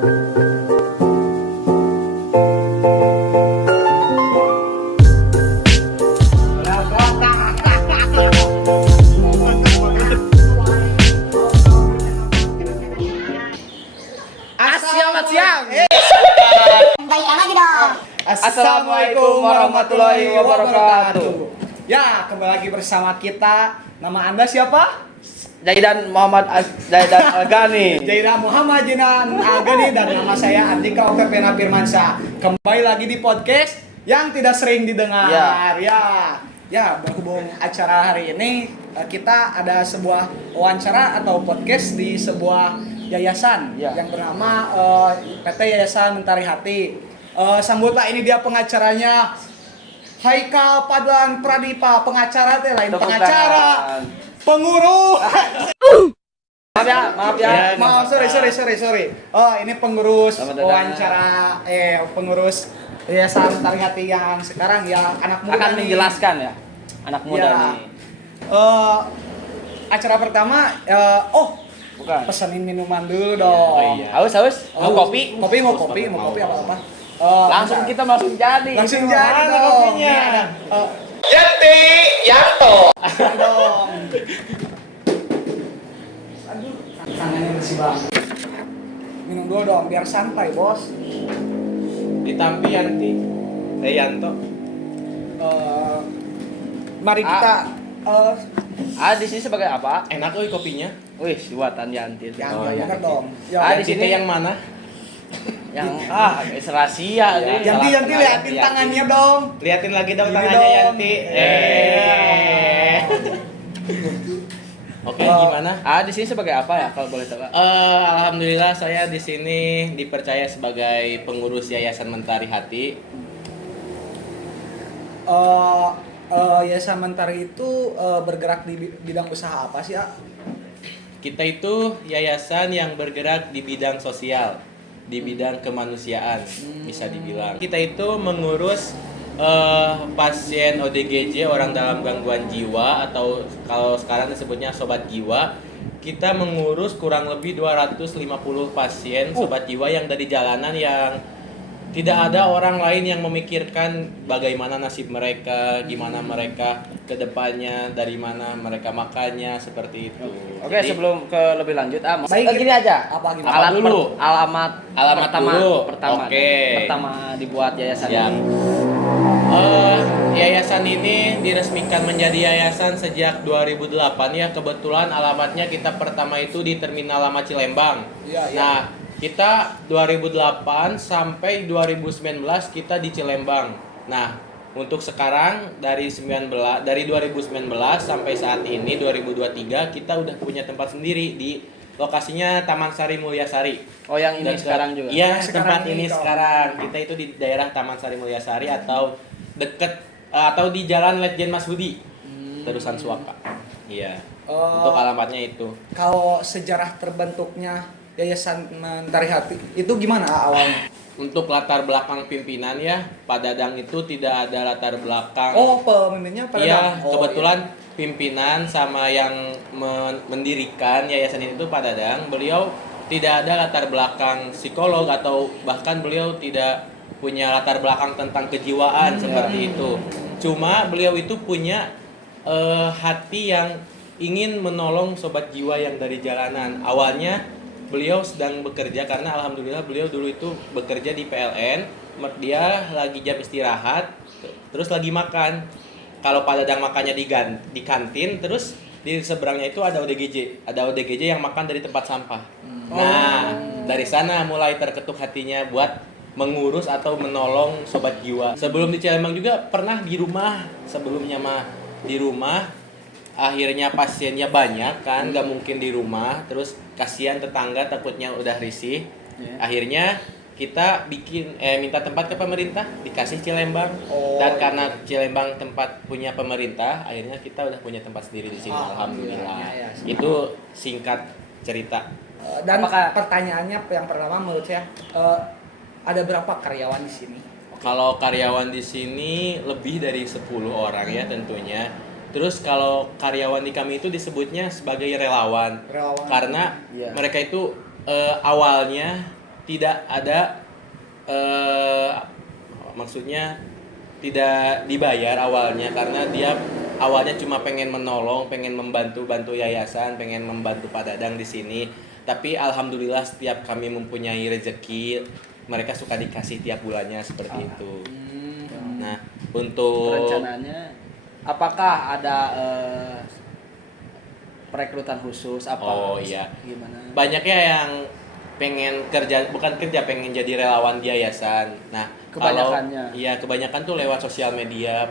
Selamat siang. Baikkan lagi dong. Assalamualaikum warahmatullahi wabarakatuh. Ya, kembali lagi bersama kita. Nama Anda siapa? Zaidan Algani. Jaidan Muhammad Jinan Agani dan nama saya Andika Okepena Firmansyah. Kembali lagi di podcast yang tidak sering didengar. Ya, berhubung acara hari ini kita ada sebuah wawancara atau podcast di sebuah yayasan yang bernama PT Yayasan Mentari Hati. Sambutlah, ini dia pengacaranya, Haikal Padlan Pradipa, pengacara teh lain pengacara, pengurus. Maaf ya. Maaf, sorry. Oh, ini pengurus wawancara, pengurus Yayasan Mentari Hati yang sekarang ya anak muda Akan nih. menjelaskan ya, anak muda Ya. nih. Acara pertama, Bukan. pesenin minuman dulu dong. Oh iya. Haus. Mau kopi? Mau kopi apa-apa. Langsung kita jadi. Langsung Itu jadi mana dong. kopinya? Ini ada, Yanti Yanto. ini dong. Aduh, tangannya bersih banget. Minum dulu dong, biar santai, Bos. Ditampi Yanti Yanto. Mari kita Di sini sebagai apa? Enak euy kopinya. Wih, buatan Yanti. yang Oh, bener Yanti. dong. Di Di sini sini yang mana? yang rahasia nih. Yanti liatin tangannya dong. Liatin lagi dong Ini tangannya dong. Yanti. Oke, gimana? Di sini sebagai apa ya kalau boleh tahu? Alhamdulillah saya di sini dipercaya sebagai pengurus Yayasan Mentari Hati. Yayasan Mentari itu bergerak di bidang usaha apa sih, A? Kita itu yayasan yang bergerak di bidang sosial, di bidang kemanusiaan bisa dibilang. Kita itu mengurus pasien ODGJ, orang dalam gangguan jiwa, atau kalau sekarang disebutnya sobat jiwa. Kita mengurus kurang lebih 250 pasien sobat jiwa yang dari jalanan, yang tidak ada orang lain yang memikirkan bagaimana nasib mereka, gimana mereka ke depannya, dari mana mereka makannya, seperti itu. Oke, Jadi, sebelum ke lebih lanjut, Baik, gini aja. apa gimana? Apa dulu? Alamat pertama Oke. pertama dibuat yayasan Siap. ini. Yayasan ini diresmikan menjadi yayasan sejak 2008 ya. Kebetulan alamatnya kita pertama itu di Terminal Lama Cilembang. Iya. Nah, kita 2008 sampai 2019 kita di Cilembang. Nah, untuk sekarang dari 2019 sampai saat ini 2023 kita udah punya tempat sendiri di lokasinya Taman Sari Mulyasari. Oh, yang ini Dan sekarang juga. Iya, Sekarang tempat ini ini kau. sekarang. Kita itu di daerah Taman Sari Mulyasari atau deket atau di Jalan Letjen Mas Budi. Terusan Suaka. Iya. Untuk alamatnya itu. Kalau sejarah terbentuknya Yayasan Mentari Hati itu gimana awalnya? Untuk latar belakang pimpinan ya, Pak Dadang itu tidak ada latar belakang. Pemimpinnya pada Iya, kebetulan pimpinan sama yang mendirikan yayasan ini tuh Pak Dadang. Beliau tidak ada latar belakang psikolog atau bahkan beliau tidak punya latar belakang tentang kejiwaan seperti itu. Cuma beliau itu punya hati yang ingin menolong sobat jiwa yang dari jalanan. Awalnya beliau sedang bekerja karena alhamdulillah beliau dulu itu bekerja di PLN. Dia lagi jam istirahat, terus lagi makan. Kalau Pak Dadang makannya di kantin, terus di seberangnya itu ada ODGJ yang makan dari tempat sampah. Nah, dari sana mulai terketuk hatinya buat mengurus atau menolong sobat jiwa. Sebelum di Cilembang juga pernah di rumah, sebelumnya mah di rumah. Akhirnya pasiennya banyak kan, nggak mungkin di rumah, terus kasihan tetangga takutnya udah risih. Akhirnya kita minta tempat ke pemerintah, dikasih Cilembang. Dan karena Cilembang tempat punya pemerintah, akhirnya kita udah punya tempat sendiri di sini. Alhamdulillah. Itu singkat cerita. Dan pertanyaannya yang pertama menurut saya, ada berapa karyawan di sini? Kalau karyawan di sini lebih dari 10 orang ya tentunya. Terus kalau karyawan di kami itu disebutnya sebagai relawan. Karena mereka itu awalnya tidak ada maksudnya tidak dibayar awalnya, karena dia awalnya cuma pengen menolong, pengen membantu yayasan, pengen membantu Pak Dadang di sini. Tapi alhamdulillah setiap kami mempunyai rezeki, mereka suka dikasih tiap bulannya seperti itu. Nah, untuk rencananya apakah ada perekrutan khusus apa? Oh iya. Gimana? Banyaknya yang pengen pengen jadi relawan di yayasan. Nah, Kebanyakannya. Kebanyakan tuh lewat sosial media,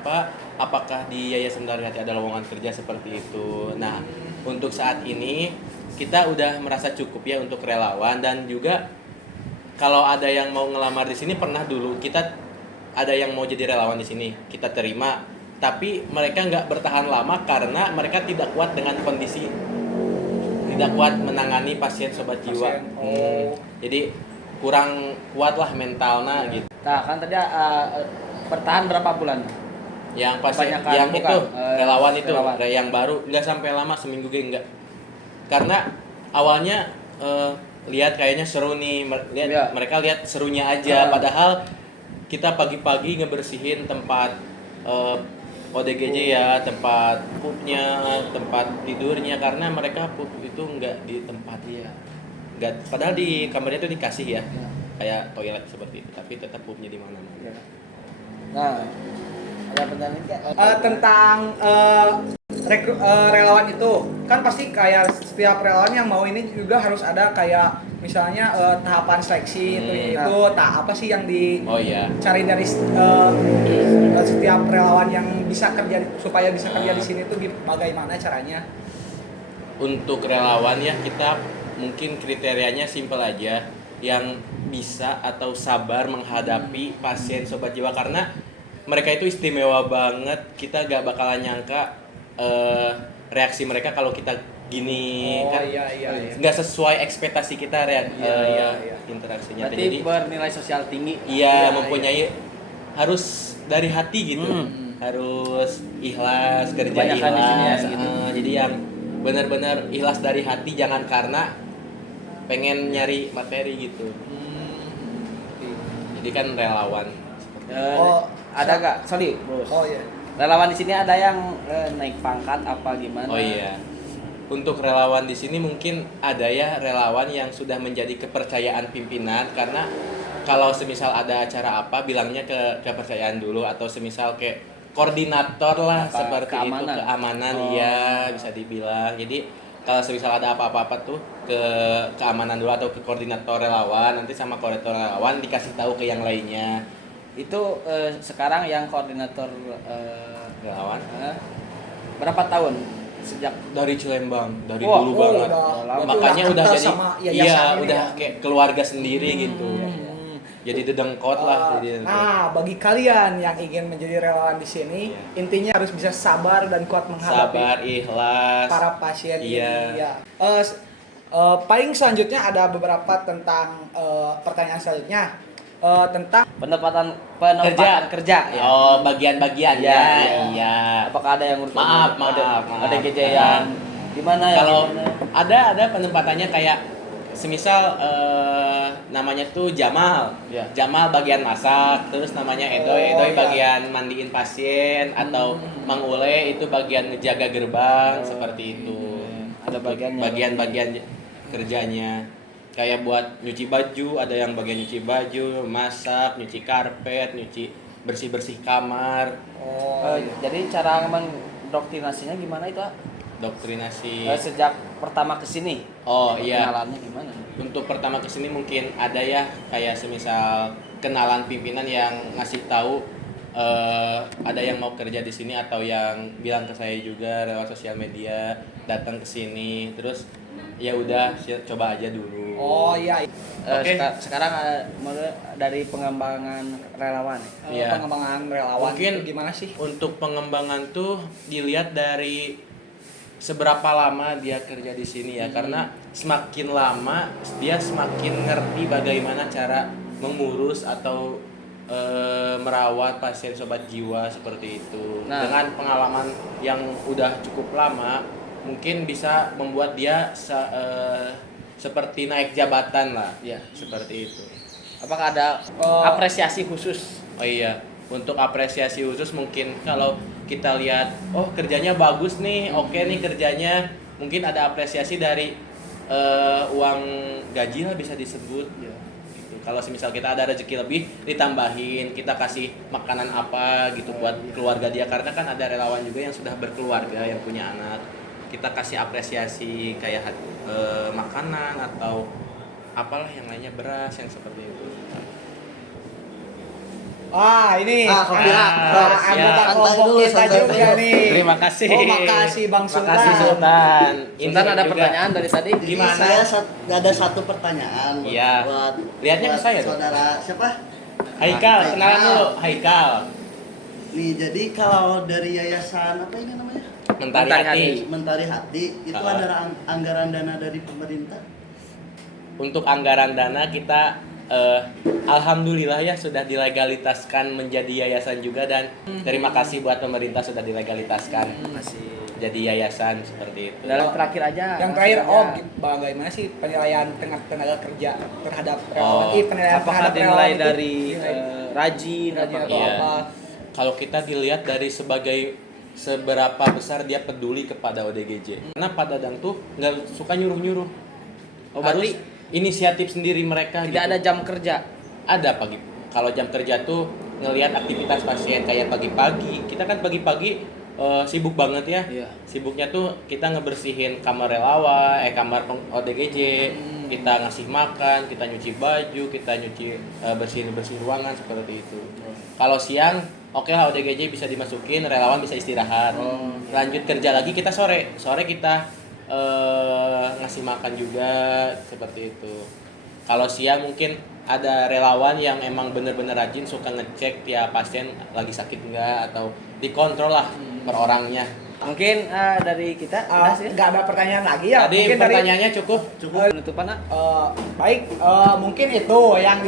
apakah di Yayasan Dari Hati ada lowongan kerja seperti itu. Nah, untuk saat ini kita udah merasa cukup ya untuk relawan, dan juga kalau ada yang mau ngelamar di sini, pernah dulu kita ada yang mau jadi relawan di sini, kita terima, tapi mereka nggak bertahan lama karena mereka tidak kuat dengan kondisi, tidak kuat menangani pasien sobat jiwa. Jadi kurang kuat lah mentalnya gitu. Nah, kan tadi bertahan berapa bulan? Yang pasien Kebanyakan yang bukan, itu relawan itu relawan. yang baru nggak sampai lama, seminggu ge enggak. Karena awalnya lihat kayaknya seru nih, mereka lihat serunya aja, padahal kita pagi-pagi ngebersihin tempat ODGJ ya, tempat pupnya, tempat tidurnya, karena mereka pup itu enggak di tempat enggak, padahal di kamarnya itu dikasih ya, kayak toilet seperti itu, tapi tetap pupnya di mana-mana. Nah, ada pertanyaan nggak? Tentang relawan itu kan pasti kayak setiap relawan yang mau ini juga harus ada kayak misalnya tahapan seleksi itu apa sih yang dicari dari setiap relawan yang bisa kerja supaya bisa kerja di sini tuh bagaimana caranya? Untuk relawan ya, kita mungkin kriterianya simpel aja, yang bisa atau sabar menghadapi pasien sobat jiwa, karena mereka itu istimewa banget. Kita gak bakalan nyangka reaksi mereka kalau kita gini, nggak sesuai ekspektasi kita interaksinya. Berarti Jadi bernilai sosial tinggi. mempunyai harus dari hati gitu, harus ikhlas, kerja Kebanyakan di sini ya, ikhlas. gitu. Jadi yang benar-benar ikhlas dari hati, jangan karena pengen nyari materi gitu. Jadi kan relawan. Ada nggak? Sorry, bos. Oh iya. Relawan di sini ada yang naik pangkat apa gimana? Oh iya. Untuk relawan di sini mungkin ada ya relawan yang sudah menjadi kepercayaan pimpinan, karena kalau semisal ada acara apa bilangnya ke kepercayaan dulu, atau semisal kayak koordinator lah seperti keamanan. itu, keamanan ya bisa dibilang. Jadi kalau semisal ada apa-apa tuh ke keamanan dulu atau ke koordinator relawan, nanti sama koordinator relawan dikasih tahu ke yang lainnya. Itu sekarang yang koordinator Relawan berapa tahun sejak dari Cilembang, dari Wah, dulu banget. Makanya udah kental jadi sama yayasan ini udah ya. kayak keluarga sendiri gitu. Jadi dedengkot lah. Nah, bagi kalian yang ingin menjadi relawan di sini, intinya harus bisa sabar dan kuat menghadapi Sabar, ikhlas. para pasien ini. Iya. Ya. Paling selanjutnya ada beberapa tentang pertanyaan selanjutnya tentang penempatan kerja ya. Oh, bagian-bagian Iya, ya. Iya. Apakah ada yang urut Maaf. ada GJ yang gimana ya? Kalau gimana? ada penempatannya kayak semisal namanya tuh Jamal. Ya. Jamal bagian masak, terus namanya Edoy bagian mandiin pasien, atau Mang Ule itu bagian ngejaga gerbang, seperti itu. Ada bagian-bagian kerjanya. Kayak buat nyuci baju, ada yang bagian nyuci baju, masak, nyuci karpet, nyuci bersih-bersih kamar. Jadi cara mendoktrinasinya gimana itu? Doktrinasi Sejak pertama kesini. Oh iya. Kenalannya gimana? Untuk pertama kesini mungkin ada ya kayak semisal kenalan pimpinan yang ngasih tahu ada yang mau kerja di sini, atau yang bilang ke saya juga lewat sosial media datang ke sini, terus ya udah coba aja dulu. Oh iya. Oke. Sekarang dari pengembangan relawan. Iya. Pengembangan relawan Mungkin itu gimana sih? Untuk pengembangan tuh dilihat dari seberapa lama dia kerja di sini ya, karena semakin lama dia semakin ngerti bagaimana cara mengurus atau merawat pasien sobat jiwa seperti itu. Nah. Dengan pengalaman yang udah cukup lama, mungkin bisa membuat dia seperti naik jabatan lah. Ya. Seperti itu. Apakah ada apresiasi khusus? Oh iya, untuk apresiasi khusus mungkin kalau kita lihat, oh kerjanya bagus nih, oke nih kerjanya, mungkin ada apresiasi dari uang gaji lah bisa disebut. Ya. Gitu. Kalau misal kita ada rezeki lebih, ditambahin, kita kasih makanan apa gitu buat keluarga dia, karena kan ada relawan juga yang sudah berkeluarga, yang punya anak. Kita kasih apresiasi kayak makanan atau apalah yang lainnya, beras yang seperti itu. Wah, ini anggota siap. kelompok kita juga nih. Terima kasih. Oh, makasih Bang Sultan. Makasih Sultan. Sultan ada juga. pertanyaan dari tadi? Jadi Gimana? saya ada satu pertanyaan Iya. buat Lihatnya ke buat saya dong. saudara siapa? Haikal, kenalan dulu. Haikal. Nih, jadi kalau dari yayasan apa ini namanya? Mentari Mentari Hati. Hati. Mentari Hati itu Ah. ada anggaran dana dari pemerintah. Untuk anggaran dana kita alhamdulillah ya sudah dilegalitaskan menjadi yayasan juga, dan terima kasih buat pemerintah sudah dilegalitaskan Masih. jadi yayasan seperti itu. Dalam terakhir aja. Yang terakhir, langsung aja. bagaimana sih penilaian tenaga kerja terhadap Oh, relawan? Penilaian Apakah terhadap dinilai relawan itu dari dinilai rajin, rajin apa? atau Iya. apa? Kalau kita dilihat dari seberapa besar dia peduli kepada ODGJ. Karena Pak Dadang tuh nggak suka nyuruh-nyuruh. Oh, Harus berarti inisiatif sendiri mereka. tidak gitu. ada jam kerja. Ada pagi. Kalau jam kerja tuh ngelihat aktivitas pasien kayak pagi-pagi. Kita kan pagi-pagi sibuk banget ya. Iya. Sibuknya tuh kita ngebersihin kamar relawan, kamar ODGJ, kita ngasih makan, kita nyuci baju, kita nyuci bersihin ruangan seperti itu. Kalau siang, oke lah ODGJ bisa dimasukin, relawan bisa istirahat. Lanjut kerja lagi kita sore. Sore kita ngasih makan juga seperti itu. Kalau siang mungkin ada relawan yang emang bener-bener rajin, suka ngecek tiap pasien lagi sakit enggak, atau dikontrol lah per orangnya. Mungkin dari kita udah sih. Nggak ada pertanyaan lagi ya? Tadi Mungkin dari pertanyaannya cukup. Penutupan, Nak. baik, mungkin itu yang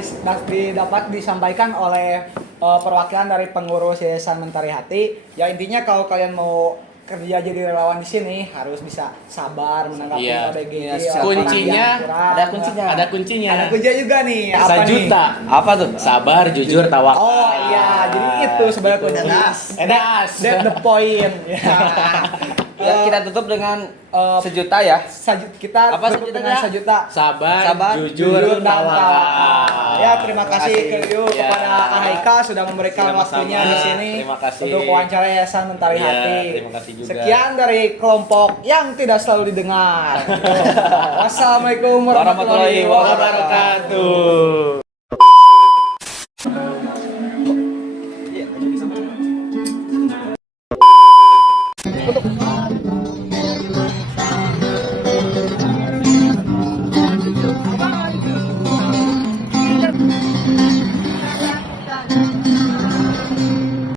dapat disampaikan oleh perwakilan dari pengurus Yayasan Mentari Hati. Ya intinya kalau kalian mau kerja jadi relawan di sini harus bisa sabar menanggapi Iya. ODGJ. Iya, orang kuncinya yang kurang. ada kuncinya. Ada kuncinya. Ada kuncinya juga nih. Apa nih? Sejuta. Apa tuh? Sabar, jujur, tawakal. Oh iya, jadi itu sebenarnya Gitu. kunci. Das. Das. That's the point. Dan kita tutup dengan sejuta ya. Kita Apa tutup sejuta dengan ya? sejuta. Sabar, jujur, dan tawakal. Ya, terima kasih ke you Ya. kepada Ahaika sudah memberikan Sama-sama. waktunya di sini Terima kasih. untuk wawancara Yayasan Mentari Iya, Hati. terima kasih juga. Sekian dari kelompok yang tidak selalu didengar. Wassalamualaikum warahmatullahi Wabarakatuh. wabarakatuh.